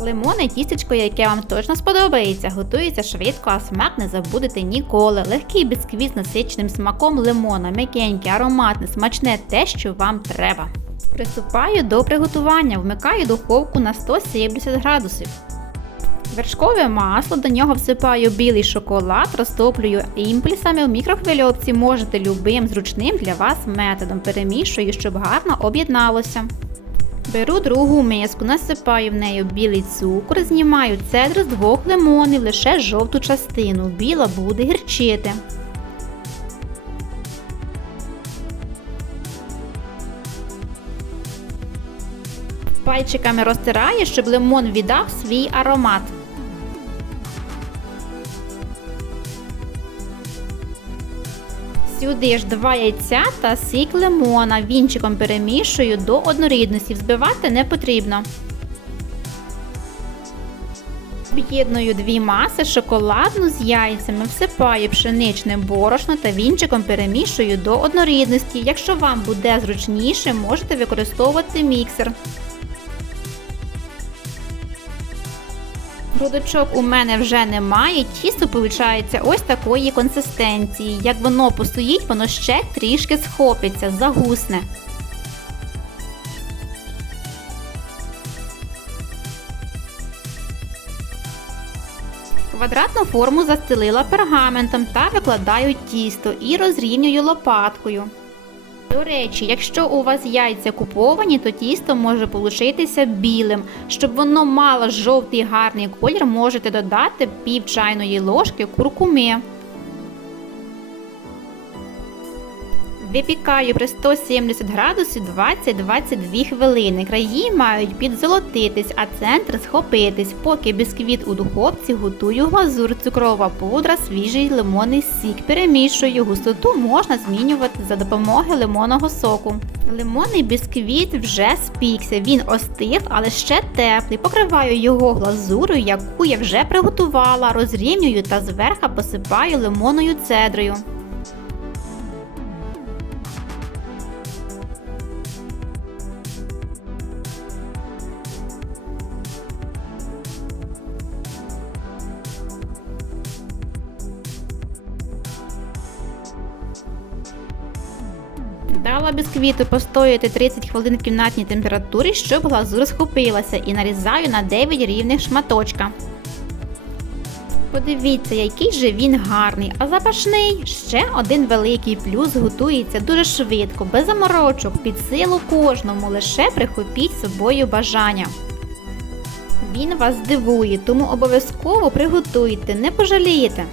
Лимонне тістечко, яке вам точно сподобається, готується швидко, а смак не забудете ніколи. Легкий бісквіт з насиченим смаком лимона, м'якенький, ароматне, смачне те, що вам треба. Приступаю до приготування, вмикаю духовку на 170 градусів. Вершкове масло, до нього всипаю білий шоколад, розтоплюю імпульсами в мікрохвильовці. Можете любим зручним для вас методом. Перемішую, щоб гарно об'єдналося. Беру другу миску, насипаю в неї білий цукор, знімаю цедру з двох лимонів, лише жовту частину. Біла буде гірчити. Пальчиками розтираю, щоб лимон віддав свій аромат. Сюди ж два яйця та сік лимона. Вінчиком перемішую до однорідності. Взбивати не потрібно. Об'єдную дві маси, шоколадну з яйцями, всипаю пшеничне борошно та вінчиком перемішую до однорідності. Якщо вам буде зручніше, можете використовувати міксер. Грудочок у мене вже немає, тісто виходить ось такої консистенції. Як воно постоїть, воно ще трішки схопиться, загусне. Квадратну форму застелила пергаментом та викладаю тісто і розрівнюю лопаткою. До речі, якщо у вас яйця куповані, то тісто може получитися білим. Щоб воно мало жовтий гарний колір, можете додати пів чайної ложки куркуми. Випікаю при 170 градусів 20-22 хвилини. Краї мають підзолотитись, а центр схопитись. Поки бісквіт у духовці готую глазур, цукрова пудра, свіжий лимонний сік. Перемішую, густоту можна змінювати за допомогою лимонного соку. Лимонний бісквіт вже спікся, він остив, але ще теплий. Покриваю його глазурою, яку я вже приготувала, розрівнюю та зверху посипаю лимонною цедрою. Дала бісквіту постояти 30 хвилин в кімнатній температурі, щоб глазур схопилася, і нарізаю на 9 рівних шматочка. Подивіться, який же він гарний, а запашний ще один великий плюс готується дуже швидко, без заморочок, під силу кожному, лише прихопіть з собою бажання. Він вас здивує, тому обов'язково приготуйте, не пожалієте.